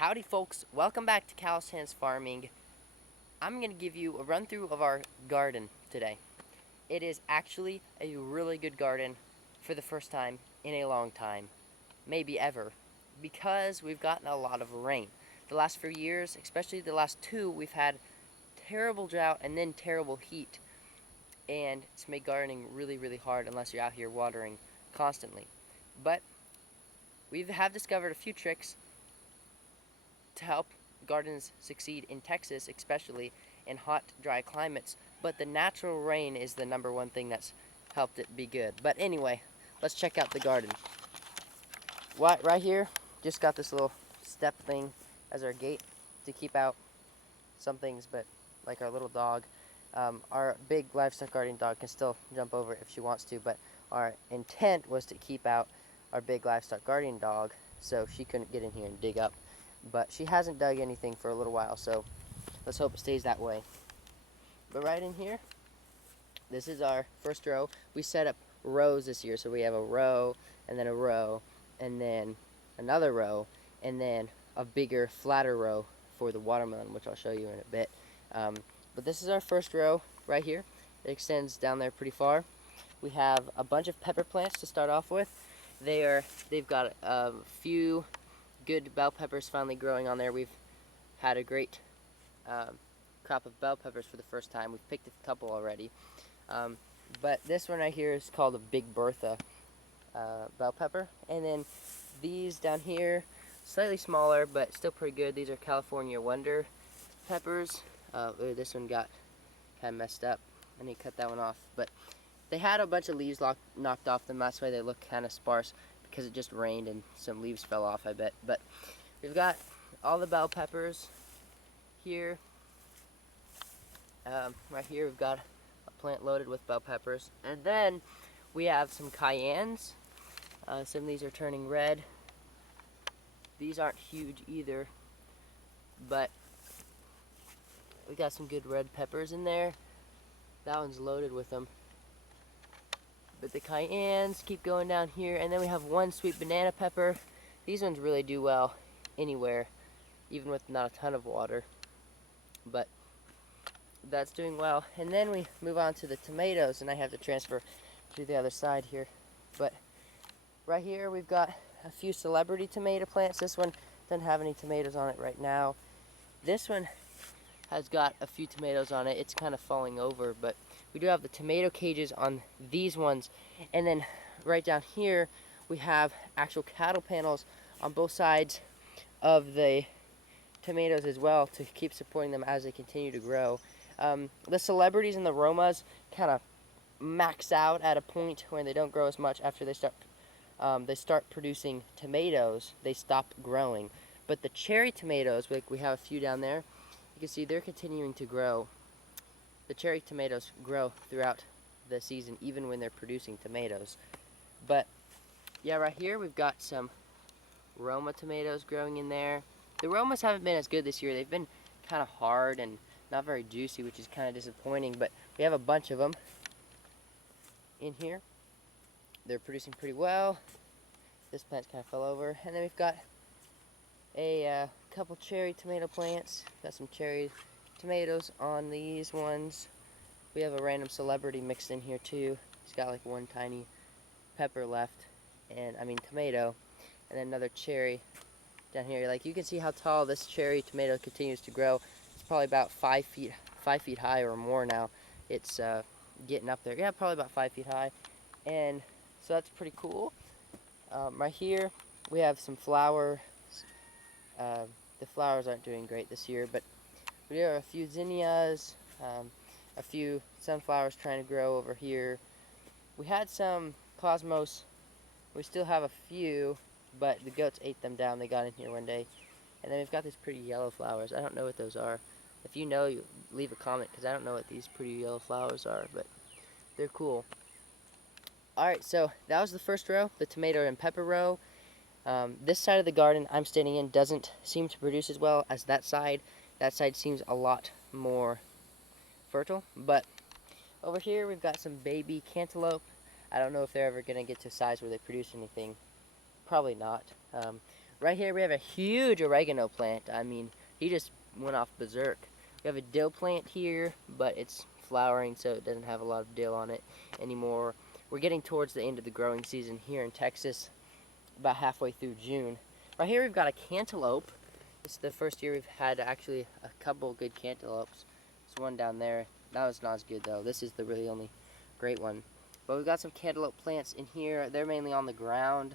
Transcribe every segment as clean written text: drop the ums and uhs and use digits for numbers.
Howdy folks, welcome back to Callous Hands Farming. I'm going to give you a run through of our garden today. It is actually a really good garden for the first time in a long time, maybe ever, because we've gotten a lot of rain. The last few years, especially the last two, we've had terrible drought and then terrible heat, and it's made gardening really hard unless you're out here watering constantly. But we have discovered a few tricks to help gardens succeed in Texas, especially in hot, dry climates. But the natural rain is the number one thing that's helped it be good. But anyway, let's check out the garden. Right here, just got this little step thing as our gate to keep out some things, but like our little dog. Our big livestock guardian dog can still jump over if she wants to, but our intent was to keep out our big livestock guardian dog so she couldn't get in here and dig up. But she hasn't dug anything for a little while, so let's hope it stays that way. But right in here, this is our first row. We set up rows this year, so we have a row, and then a row, and then another row, and then a bigger, flatter row for the watermelon, which I'll show you in a bit. But this is our first row right here. It extends down there pretty far. We have a bunch of pepper plants to start off with. They've got a few good bell peppers finally growing on there. We've had a great crop of bell peppers for the first time. We've picked a couple already. But this one right here is called a Big Bertha bell pepper. And then these down here, slightly smaller, but still pretty good. These are California Wonder peppers. This one got kind of messed up. I need to cut that one off. But they had a bunch of leaves knocked off them. That's why they look kind of sparse, because it just rained and some leaves fell off, I bet. But we've got all the bell peppers here. Right here we've got a plant loaded with bell peppers. And then we have some cayennes. Some of these are turning red. These aren't huge either, but we got some good red peppers in there. That one's loaded with them. But the cayennes keep going down here, and then we have one sweet banana pepper. These ones really do well anywhere, even with not a ton of water. But that's doing well. And then we move on to the tomatoes, and I have to transfer to the other side here. But right here we've got a few celebrity tomato plants. This one doesn't have any tomatoes on it right now. This one has got a few tomatoes on it. It's kind of falling over, but we do have the tomato cages on these ones. And then right down here we have actual cattle panels on both sides of the tomatoes as well to keep supporting them as they continue to grow. The celebrities and the Romas kind of max out at a point when they don't grow as much. After they start producing tomatoes, they stop growing. But the cherry tomatoes, we have a few down there, you can see they're continuing to grow. The cherry tomatoes grow throughout the season, even when they're producing tomatoes. But yeah, right here we've got some Roma tomatoes growing in there. The Romas haven't been as good this year. They've been kind of hard and not very juicy, which is kind of disappointing, but we have a bunch of them in here. They're producing pretty well. This plant kind of fell over. And then we've got a couple cherry tomato plants. Got some cherry tomatoes on these ones. We have a random celebrity mixed in here too. He's got like one tiny pepper left, and tomato, and then another cherry down here. Like, you can see how tall this cherry tomato continues to grow. It's probably about 5 feet high or more now. It's getting up there. Yeah, probably about 5 feet high, and so that's pretty cool. Right here we have some flowers. The flowers aren't doing great this year, but we have a few zinnias, a few sunflowers trying to grow over here. We had some cosmos. We still have a few, but the goats ate them down. They got in here one day. And then we've got these pretty yellow flowers. I don't know what those are. If you know, you leave a comment, because I don't know what these pretty yellow flowers are, but they're cool. Alright, so that was the first row, the tomato and pepper row. This side of the garden I'm standing in doesn't seem to produce as well as that side. That side seems a lot more fertile, but over here we've got some baby cantaloupe. I don't know if they're ever going to get to a size where they produce anything. Probably not. Right here we have a huge oregano plant. I mean, he just went off berserk. We have a dill plant here, but it's flowering, so it doesn't have a lot of dill on it anymore. We're getting towards the end of the growing season here in Texas, about halfway through June. Right here we've got a cantaloupe. This is the first year we've had actually a couple good cantaloupes. There's one down there. That one's not as good though. This is the really only great one. But we've got some cantaloupe plants in here. They're mainly on the ground.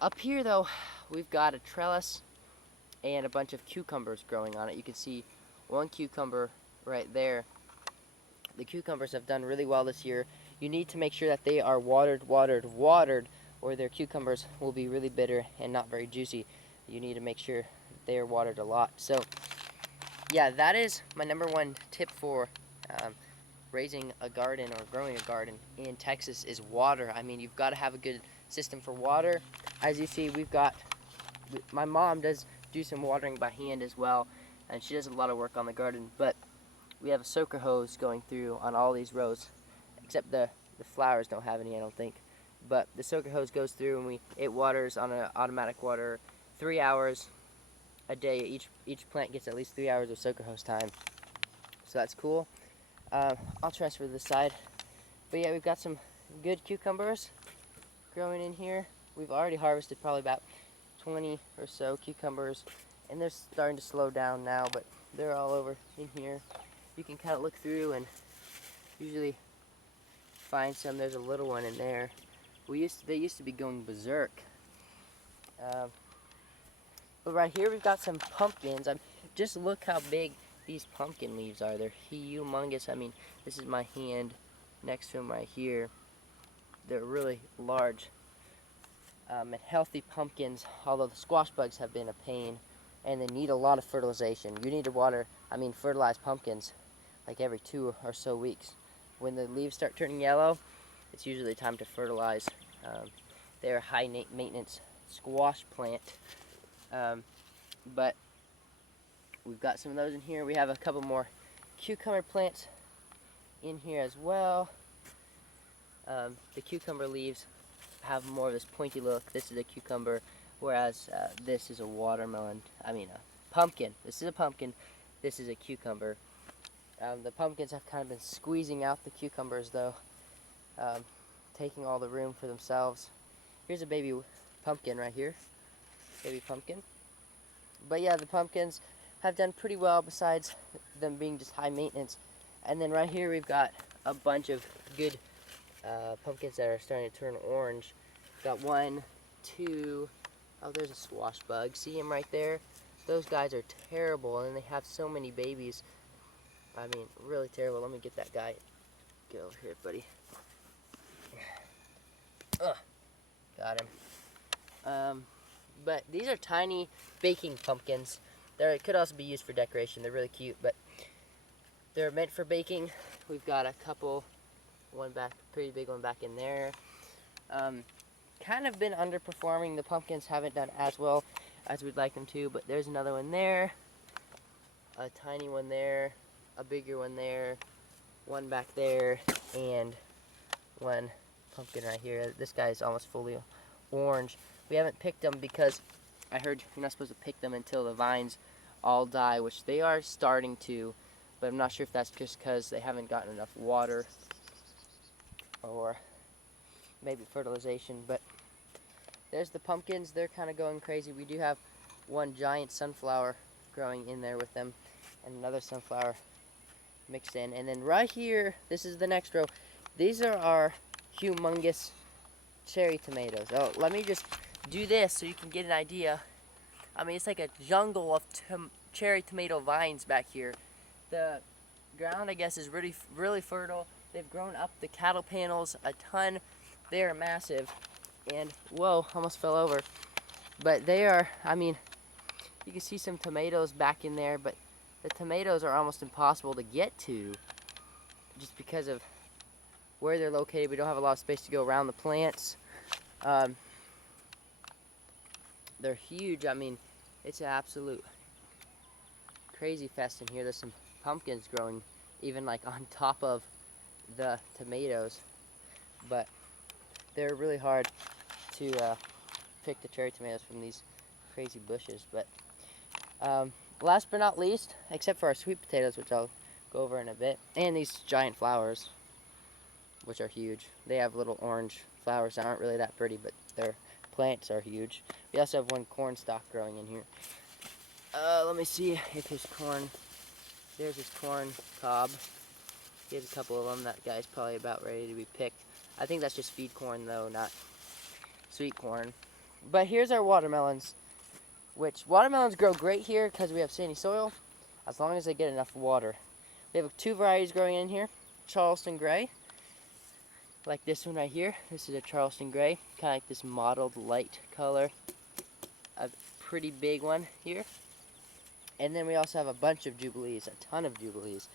Up here though, we've got a trellis and a bunch of cucumbers growing on it. You can see one cucumber right there. The cucumbers have done really well this year. You need to make sure that they are watered, or their cucumbers will be really bitter and not very juicy. You need to make sure they are watered a lot. So yeah, that is my number one tip for raising a garden or growing a garden in Texas is water. I mean, you've got to have a good system for water. As you see, my mom does do some watering by hand as well, and she does a lot of work on the garden, but we have a soaker hose going through on all these rows, except the flowers don't have any, I don't think. But the soaker hose goes through and it waters on an automatic water 3 hours a day. Each plant gets at least 3 hours of soaker hose time. So that's cool. I'll transfer to this side. But yeah, we've got some good cucumbers growing in here. We've already harvested probably about 20 or so cucumbers, and they're starting to slow down now, but they're all over in here. You can kind of look through and usually find some. There's a little one in there. They used to be going berserk. But right here we've got some pumpkins. Just look how big these pumpkin leaves are. They're humongous. I mean, this is my hand next to them right here. They're really large and healthy pumpkins, although the squash bugs have been a pain and they need a lot of fertilization. You need to fertilize pumpkins like every 2 or so weeks. When the leaves start turning yellow, it's usually time to fertilize. They're a high maintenance squash plant, but we've got some of those in here. We have a couple more cucumber plants in here as well. The cucumber leaves have more of this pointy look. This is a cucumber, whereas this is a watermelon. I mean a pumpkin. This is a pumpkin. This is a cucumber. The pumpkins have kind of been squeezing out the cucumbers though, taking all the room for themselves. Here's a baby pumpkin right here. Baby pumpkin. But yeah, the pumpkins have done pretty well besides them being just high maintenance. And then right here we've got a bunch of good pumpkins that are starting to turn orange. Got 1, 2, oh, there's a squash bug. See him right there? Those guys are terrible, and they have so many babies. I mean, really terrible. Let me get that guy. Get over here, buddy. Got him. But these are tiny baking pumpkins. It could also be used for decoration. They're really cute, but they're meant for baking. We've got a couple, pretty big one back in there. Kind of been underperforming. The pumpkins haven't done as well as we'd like them to, but there's another one there, a tiny one there, a bigger one there, one back there, and one pumpkin right here. This guy is almost fully orange. We haven't picked them because I heard you're not supposed to pick them until the vines all die, which they are starting to, but I'm not sure if that's just because they haven't gotten enough water or maybe fertilization. But there's the pumpkins. They're kind of going crazy. We do have one giant sunflower growing in there with them and another sunflower mixed in. And then right here, this is the next row. These are our humongous cherry tomatoes. Oh, let me just do this so you can get an idea. I mean, it's like a jungle of cherry tomato vines back here. The ground, I guess, is really fertile. They've grown up the cattle panels a ton. They are massive. And, whoa, almost fell over. But they are, I mean, you can see some tomatoes back in there, but the tomatoes are almost impossible to get to just because of where they're located. We don't have a lot of space to go around the plants. They're huge. I mean, it's an absolute crazy fest in here. There's some pumpkins growing even like on top of the tomatoes, but they're really hard to pick the cherry tomatoes from these crazy bushes. But last but not least, except for our sweet potatoes, which I'll go over in a bit, and these giant flowers, which are huge. They have little orange flowers that aren't really that pretty, but their plants are huge. We also have one corn stalk growing in here. Let me see if his corn, there's his corn cob. He has a couple of them. That guy's probably about ready to be picked. I think that's just feed corn though, not sweet corn. But here's our watermelons, which watermelons grow great here because we have sandy soil, as long as they get enough water. We have two varieties growing in here, Charleston Gray, like this one right here. This is a Charleston Gray, kind of like this mottled light color. A pretty big one here. And then we also have a bunch of Jubilees, a ton of Jubilees.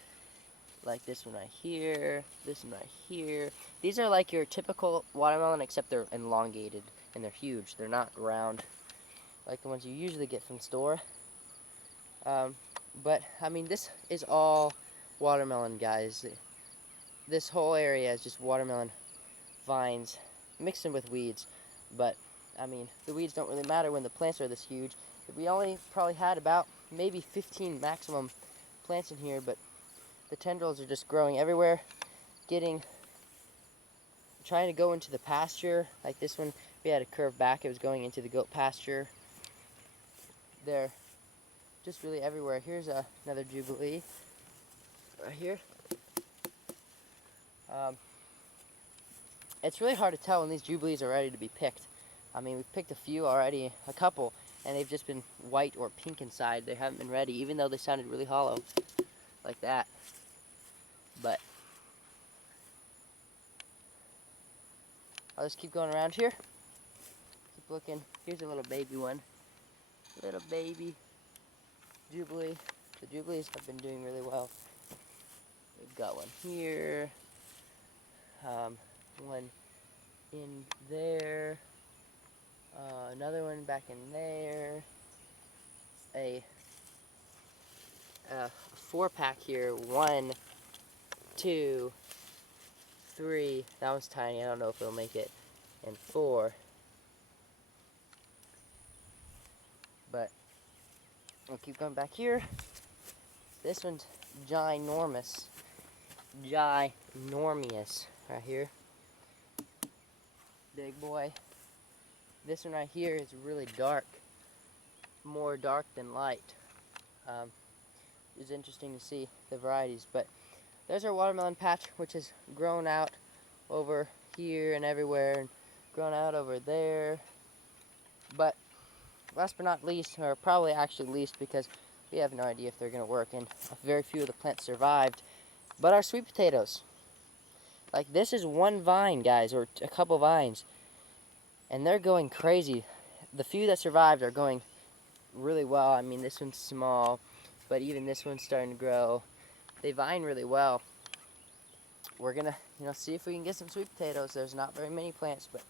Like this one right here, this one right here. These are like your typical watermelon, except they're elongated and they're huge. They're not round like the ones you usually get from the store. But I mean, this is all watermelon, guys. This whole area is just watermelon vines mixed in with weeds. But I mean, the weeds don't really matter when the plants are this huge. We only probably had about maybe 15 maximum plants in here, but the tendrils are just growing everywhere, trying to go into the pasture. Like this one, we had a curve back, it was going into the goat pasture. They're just really everywhere. Here's another Jubilee right here. It's really hard to tell when these Jubilees are ready to be picked. I mean, we've picked a few already, a couple, and they've just been white or pink inside. They haven't been ready, even though they sounded really hollow, like that. But I'll just keep going around here. Keep looking. Here's a little baby one. Little baby Jubilee. The Jubilees have been doing really well. We've got one here. One in there. Another one back in there. A 4-pack here. 1, 2, 3. That one's tiny. I don't know if it'll make it. And 4. But I'll keep going back here. This one's ginormous. Ginormous right here. Big boy. This one right here is really dark. More dark than light. It's interesting to see the varieties, but there's our watermelon patch, which has grown out over here and everywhere, and grown out over there. But last but not least, or probably actually least, because we have no idea if they're going to work, and very few of the plants survived, but our sweet potatoes. Like, this is one vine, guys, or a couple vines, and they're going crazy. The few that survived are going really well. I mean, this one's small, but even this one's starting to grow. They vine really well. We're gonna, see if we can get some sweet potatoes. There's not very many plants, but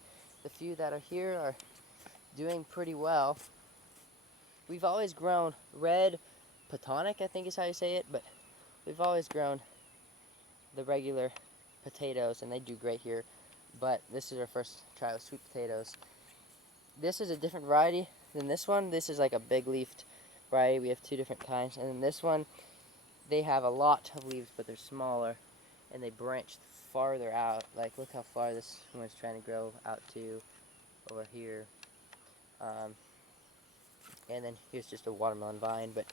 the few that are here are doing pretty well. We've always grown red Platonic, I think is how you say it, but we've always grown the regular potatoes, and they do great here. But this is our first try with sweet potatoes. This is a different variety than this one. This is like a big leafed variety. We have two different kinds. And then this one, they have a lot of leaves, but they're smaller, and they branch farther out. Like, look how far this one's trying to grow out to over here. And then here's just a watermelon vine, but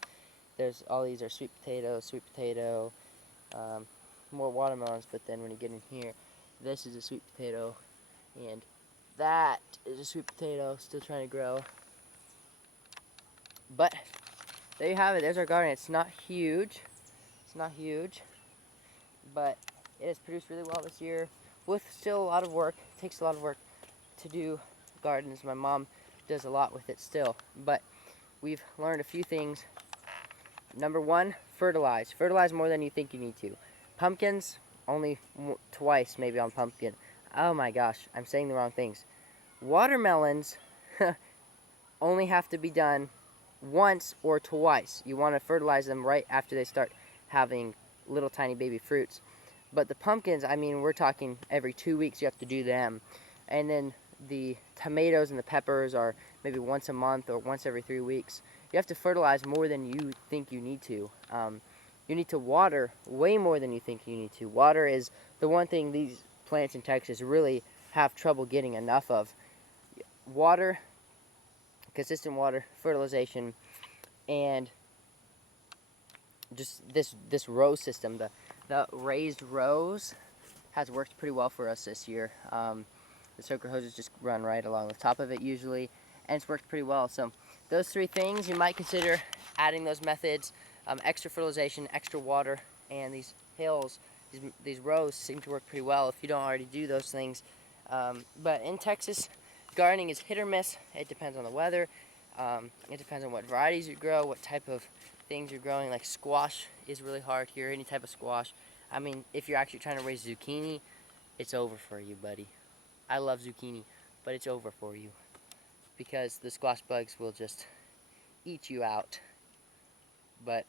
there's all these are sweet potato, more watermelons. But then when you get in here, this is a sweet potato, and that is a sweet potato still trying to grow. But there you have it. There's our garden. It's not huge. But it has produced really well this year with still a lot of work. It takes a lot of work to do gardens. My mom does a lot with it still. But we've learned a few things. Number one, fertilize. Fertilize more than you think you need to. Pumpkins, only twice maybe on pumpkin. Oh my gosh, I'm saying the wrong things. Watermelons only have to be done once or twice. You want to fertilize them right after they start having little tiny baby fruits. But the pumpkins, I mean, we're talking every 2 weeks you have to do them. And then the tomatoes and the peppers are maybe once a month or once every 3 weeks. You have to fertilize more than you think you need to. You need to water way more than you think you need to. Water is the one thing these plants in Texas really have trouble getting enough of. Water, consistent water, fertilization, and just this row system. The raised rows has worked pretty well for us this year. The soaker hoses just run right along the top of it usually, and it's worked pretty well. So those 3 things, you might consider adding those methods. Extra fertilization, extra water, and these hills, these rows seem to work pretty well if you don't already do those things. But in Texas, gardening is hit or miss. It depends on the weather. It depends on what varieties you grow, what type of things you're growing. Like squash is really hard here, any type of squash. I mean, if you're actually trying to raise zucchini, it's over for you, buddy. I love zucchini, but it's over for you because the squash bugs will just eat you out. But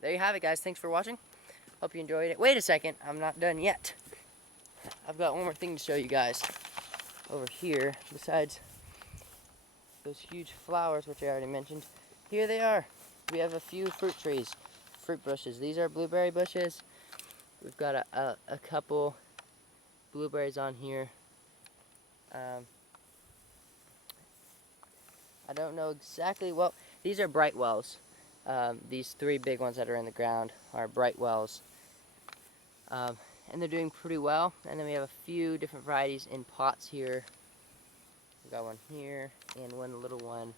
there you have it, guys. Thanks for watching. Hope you enjoyed it. Wait a second, I'm not done yet. I've got one more thing to show you guys over here. Besides those huge flowers, which I already mentioned, here they are. We have a few fruit trees, fruit bushes. These are blueberry bushes. We've got a couple blueberries on here. I don't know exactly. Well, these are Brightwells. These 3 big ones that are in the ground are Brightwells. And they're doing pretty well. And then we have a few different varieties in pots here. We've got one here and one little one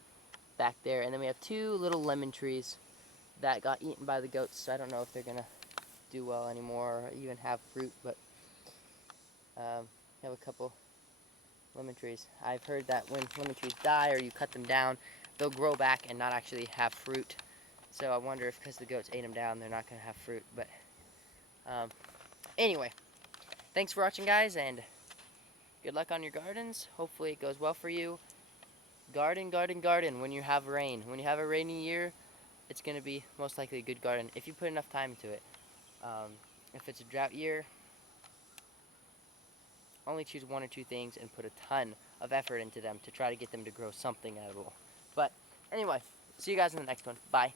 back there. And then we have 2 little lemon trees that got eaten by the goats. So I don't know if they're gonna do well anymore or even have fruit, but we have a couple lemon trees. I've heard that when lemon trees die or you cut them down, they'll grow back and not actually have fruit. So I wonder if because the goats ate them down, they're not going to have fruit. But anyway, thanks for watching, guys, and good luck on your gardens. Hopefully it goes well for you. Garden, garden, garden when you have rain. When you have a rainy year, it's going to be most likely a good garden if you put enough time into it. If it's a drought year, only choose 1 or 2 things and put a ton of effort into them to try to get them to grow something edible. But anyway, see you guys in the next one. Bye.